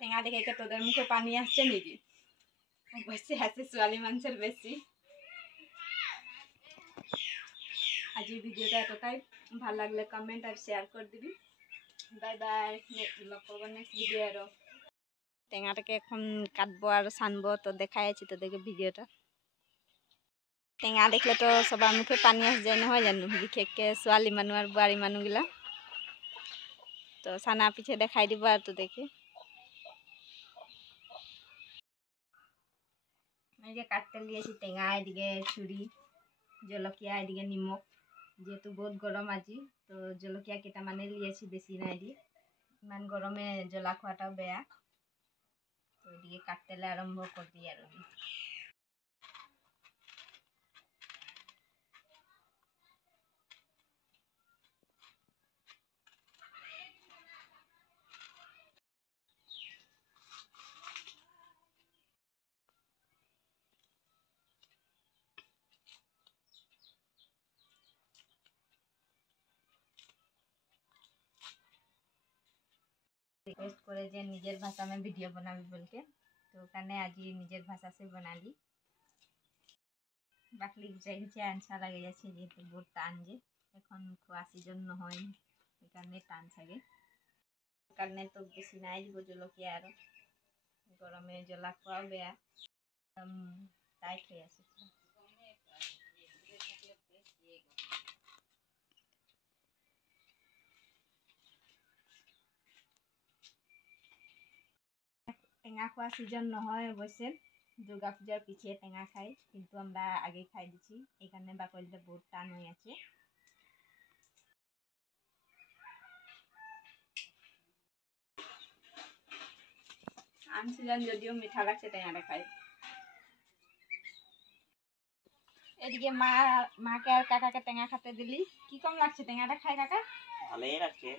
টেঙা দেখে তোদের মুখে পানি আসছে নাকি? অবশ্যই আছে ছোৱালী মানুষের বেশি। আজি ভিডিওটা এতটাই, ভালো লাগলে কমেন্ট আর শেয়ার করে দিবি। বাই বাই, লগ করব নেক্সট ভিডিও। আর টেঙাটাকে এখন কাটবো আর ছানবো, তো দেখাই আছি তোদেরকে ভিডিওটা। টেঙা দেখলে তো সবার মুখে পানি আসি যায় নহয় জানো, বিশেষকে ছোৱালী মানুহ আর বোৱাৰী মানুহগিলা। তো ছানা পিছে দেখাই দিব আর তো দেখি। এই যে কাটতে লিয়েছি টেঙা, এদিকে ছুরি, জলকীয়া, এদিকে নিমখ। যেহেতু বহুত গরম আজি, তো জলকীয়া কেইটামানে লিয়েছি, বেশি নাই দি। ইমান গরমে জ্বলা খোৱাটাও বেয়া। তো এদিকে কাটতেলে আরম্ভ করে দিই আর रिक्वेस्ट करे जे निजेर भाषा में वीडियो बनाबी बोलके, तो कारण आज निजेर भाषा से बना ली। बाकली गुचाई गुचाई आंसा लगे जाच्छे, जेहेतु बहुत टान जे एखन खोआ सीजन নহয়, এই কারণে টান থাকে। কারণে তো বেশি নাই দিব জলকীয়া, আর গরমে জ্বলা খোয়াও বেয়া, টাইট হয়ে আছে। টেঙা খোয়া সিজন নহয় অবশ্যই, দুর্গা পূজার পিছিয়ে টেঙা খাই, কিন্তু আমরা আগে খাই দিচ্ছি, এই কারণে বাকলিটা বহুত টান হয়ে আছে। আম সিজন যদিও মিঠা লাগছে, টেঙাটা খাই। এদিকে মাকে আর কাকাকে টেঙা খেতে দিলি, কি কম লাগছে টেঙাটা খাই কাকা? ভালোই লাগছে।